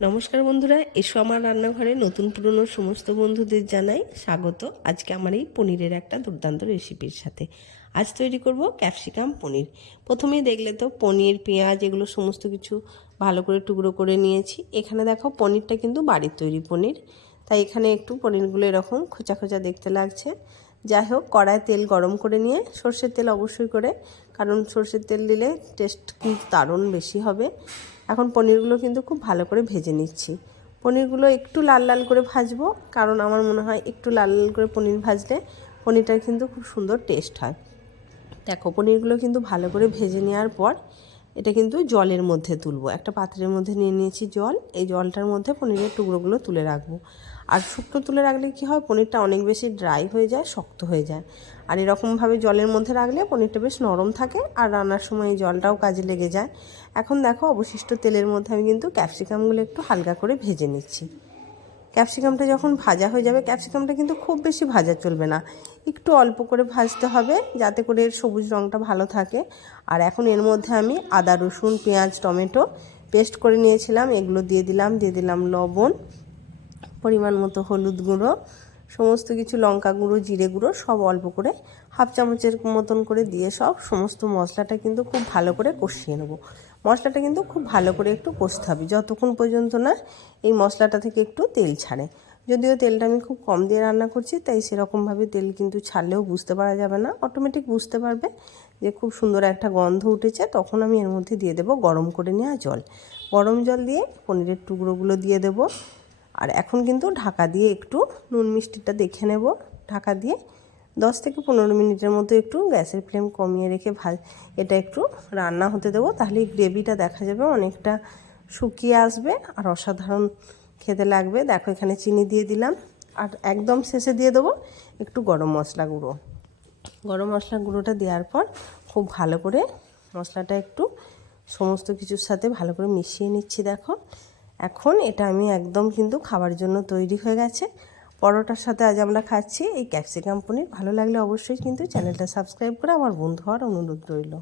নমস্কার বন্ধুরা, এসো আমার রান্নাঘরে নতুন পুরনো সমস্ত বন্ধুদের জানাই স্বাগত। আজকে আমার এই পনিরের একটা দুর্দান্ত রেসিপির সাথে। আজ তৈরি করব ক্যাপসিকাম পনির। প্রথমেই দেখলে তো পনির, পেঁয়াজ এগুলো সমস্ত কিছু ভালো করে টুকরো করে নিয়েছি। এখানে দেখো পনিরটা কিন্তু বাড়ির তৈরি পনির। তাই এখানে একটু পনিরগুলো এরকম খোঁচা খোঁচা দেখতে লাগছে। যাই হোক কড়ায় তেল গরম করে নিয়ে সর্ষের তেল অবশ্যই করে, কারণ সর্ষের তেল দিলে টেস্ট কিন্তু দারুণ বেশি হবে। এখন পনিরগুলো কিন্তু খুব ভালো করে ভেজে নিচ্ছি। পনিরগুলো একটু লাল লাল করে ভাজবো, কারণ আমার মনে হয় একটু লাল লাল করে পনির ভাজলে পনিরটার কিন্তু খুব সুন্দর টেস্ট হয়। দেখো, পনিরগুলো কিন্তু ভালো করে ভেজে নেওয়ার পর এটা কিন্তু জলের মধ্যে তুলবো। একটা পাত্রের মধ্যে নিয়ে নিয়েছি জল। এই জলটার মধ্যে পনিরের টুকরোগুলো তুলে রাখব। আর শুকনো তুলে রাখলে কি হয়? পনিরটা অনেক বেশি ড্রাই হয়ে যায়, শক্ত হয়ে যায়। আর এরকমভাবে জলের মধ্যে রাখলে পনিরটা বেশ নরম থাকে আর রান্নার সময় এই জলটাও কাজে লেগে যায়। এখন দেখো, অবশিষ্ট তেলের মধ্যে আমি কিন্তু ক্যাপসিকামগুলো একটু হালকা করে ভেজে নিচ্ছি। ক্যাপসিকামটা যখন ভাজা হয়ে যাবে, ক্যাপসিকামটা কিন্তু খুব বেশি ভাজা চলবে না। একটু অল্প করে ভাজতে হবে যাতে করে এর সবুজ রঙটা ভালো থাকে। আর এখন এর মধ্যে আমি আদা, রসুন, পেঁয়াজ, টমেটো পেস্ট করে নিয়েছিলাম। এগুলো দিয়ে দিলাম দিয়ে দিলাম লবণ, পরিমাণ মতো হলুদ গুঁড়ো। সমস্ত কিছু লঙ্কা গুঁড়ো, জিরে গুঁড়ো সব অল্প করে হাফ চামচের মতন করে দিয়ে সব সমস্ত মশলাটা কিন্তু খুব ভালো করে কষিয়ে নেব। মশলাটা কিন্তু খুব ভালো করে একটু কষতে হবে। যতক্ষণ পর্যন্ত না এই মশলাটা থেকে একটু তেল ছাড়ে। যদিও তেলটা আমি খুব কম দিয়ে রান্না করছি, তাই সেরকমভাবে তেল কিন্তু ছাড়লেও বুঝতে পারা যাবে না। অটোমেটিক বুঝতে পারবে যে খুব সুন্দর একটা গন্ধ উঠেছে, তখন আমি এর মধ্যে দিয়ে দেবো গরম করে নেওয়া জল। গরম জল দিয়ে পনিরের টুকরোগুলো দিয়ে দেবো। আর এখন কিন্তু ঢাকা দিয়ে একটু নুন মিষ্টিটা দেখে নেব। ঢাকা দিয়ে দশ থেকে পনেরো মিনিটের মতো একটু গ্যাসের ফ্লেম কমিয়ে রেখে ভাজ এটা একটু রান্না হতে দেবো। তাহলে গ্রেভিটা দেখা যাবে অনেকটা শুকিয়ে আসবে আর অসাধারণ খেতে লাগবে। দেখো এখানে চিনি দিয়ে দিলাম আর একদম শেষে দিয়ে দেবো একটু গরম মশলা গুঁড়ো। গরম মশলা গুঁড়োটা দেওয়ার পর খুব ভালো করে মশলাটা একটু সমস্ত কিছুর সাথে ভালো করে মিশিয়ে নিচ্ছি। দেখো এখন এটা আমি একদম কিন্তু খাবার জন্য তৈরি হয়ে গেছে। পরোটার সাথে আজ আমরা খাচ্ছি। এই ক্যাপসিকাম পনির ভালো লাগলে অবশ্যই কিন্তু চ্যানেলটা সাবস্ক্রাইব করে আমার বন্ধু হওয়ার অনুরোধ রইল।